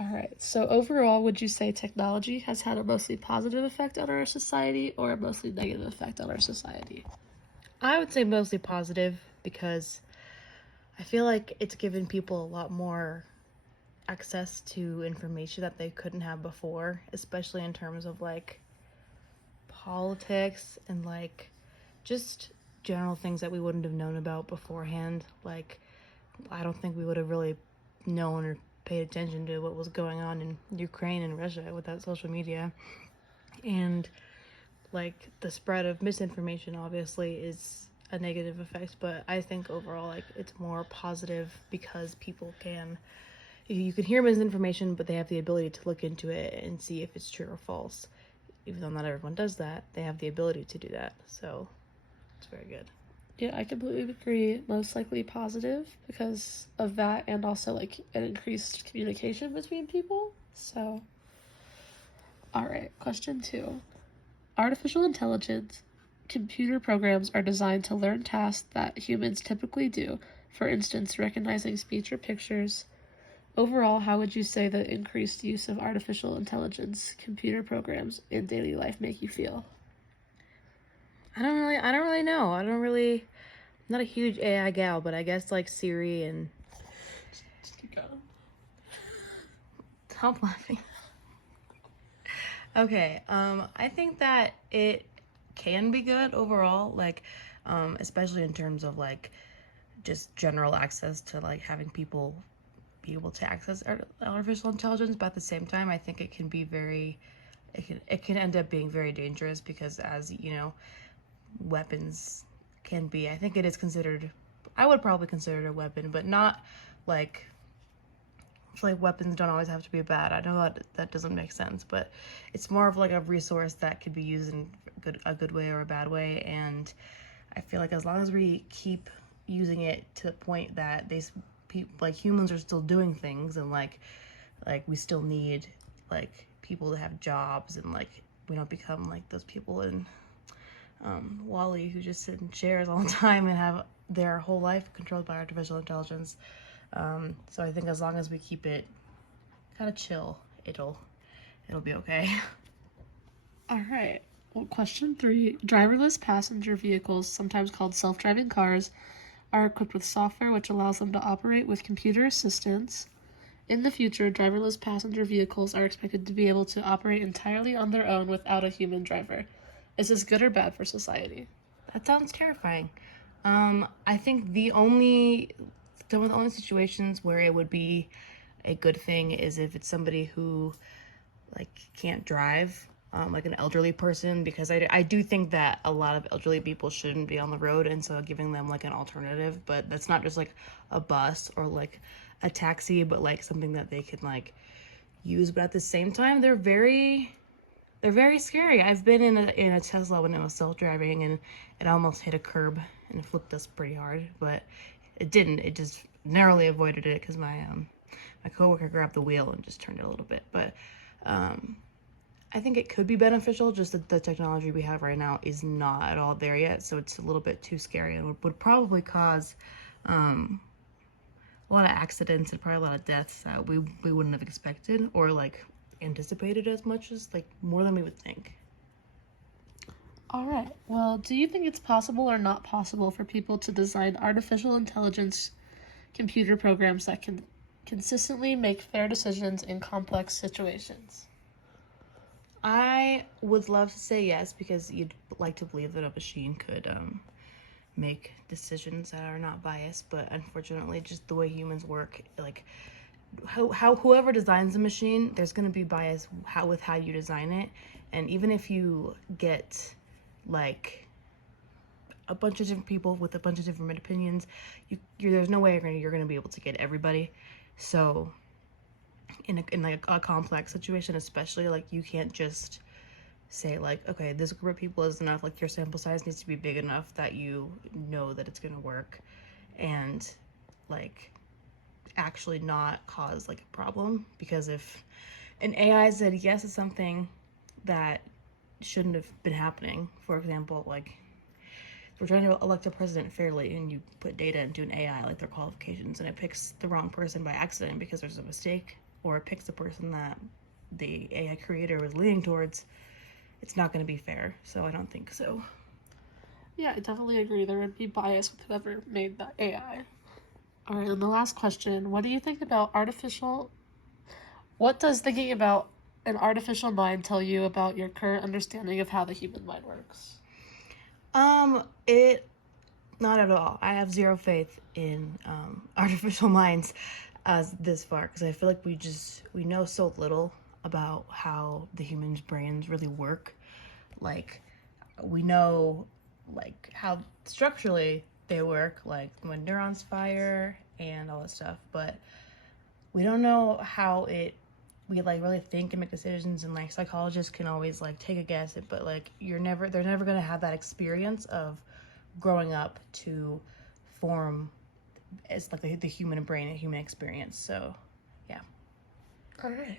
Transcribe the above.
All right. So overall, would you say technology has had a mostly positive effect on our society or a mostly negative effect on our society? I would say mostly positive because I feel like it's given people a lot more access to information that they couldn't have before, especially in terms of like politics and like just general things that we wouldn't have known about beforehand. Like, I don't think we would have really known or paid attention to what was going on in Ukraine and Russia without social media. And like the spread of misinformation obviously is a negative effect, but I think overall like it's more positive because people can you can hear misinformation, but they have the ability to look into it and see if it's true or false. Even though not everyone does that, they have the ability to do that. So it's very good. Yeah, I completely agree. Most likely positive because of that and also like an increased communication between people. So, all right, question 2. Artificial intelligence computer programs are designed to learn tasks that humans typically do, for instance, recognizing speech or pictures. Overall, how would you say the increased use of artificial intelligence computer programs in daily life make you feel? I don't really know. I'm not a huge AI gal, but I guess like Siri and Just keep going. stop laughing. Okay, I think that it can be good overall, like, especially in terms of like just general access to like having people be able to access artificial intelligence. But at the same time, I think it can be it can end up being very dangerous because, as you know, weapons can be. I think it is considered. I would probably consider it a weapon, but not like like weapons don't always have to be bad. I know that doesn't make sense, but it's more of like a resource that could be used in a good way or a bad way. And I feel like as long as we keep using it to the point that like humans are still doing things and like we still need like people to have jobs and like we don't become like those people in Wally who just sit in chairs all the time and have their whole life controlled by artificial intelligence. So I think as long as we keep it kind of chill, it'll be okay. All right. Well, question 3. Driverless passenger vehicles, sometimes called self-driving cars, are equipped with software which allows them to operate with computer assistance. In the future, driverless passenger vehicles are expected to be able to operate entirely on their own without a human driver. Is this good or bad for society? That sounds terrifying. I think some of the only situations where it would be a good thing is if it's somebody who like can't drive, like an elderly person, because I do think that a lot of elderly people shouldn't be on the road, and so giving them like an alternative, but that's not just like a bus or like a taxi, but like something that they can like use. But at the same time, they're very scary. I've been in a Tesla when it was self-driving and it almost hit a curb and it flipped us pretty hard, but it didn't. It just narrowly avoided it because my coworker grabbed the wheel and just turned it a little bit. But I think it could be beneficial, just that the technology we have right now is not at all there yet, so it's a little bit too scary and would probably cause a lot of accidents and probably a lot of deaths that we wouldn't have expected or like anticipated as much as like more than we would think. All right. Well, do you think it's possible or not possible for people to design artificial intelligence computer programs that can consistently make fair decisions in complex situations? I would love to say yes because you'd like to believe that a machine could make decisions that are not biased, but unfortunately, just the way humans work, like how whoever designs the machine, there's going to be bias with how you design it, and even if you get like a bunch of different people with a bunch of different opinions, there's no way you're gonna be able to get everybody. So in like a complex situation, especially, like you can't just say like, okay, this group of people is enough. Like your sample size needs to be big enough that you know that it's gonna work, and like actually not cause like a problem. Because if an AI said yes to something that shouldn't have been happening, for example, like we're trying to elect a president fairly and you put data into an AI, like their qualifications, and it picks the wrong person by accident because there's a mistake, or it picks the person that the AI creator was leaning towards, it's not going to be fair. So I don't think so. Yeah, I definitely agree. There would be bias with whoever made the AI. All right, and the last question: what do you think about artificial? What does thinking about an artificial mind tell you about your current understanding of how the human mind works? It not at all. I have zero faith in artificial minds as this far because I feel like we know so little about how the human's brains really work. Like we know like how structurally they work, like when neurons fire and all that stuff, but we don't know how we like really think and make decisions, and like psychologists can always like take a guess, but like they're never going to have that experience of growing up to form it's like the human brain and human experience. So yeah. All right.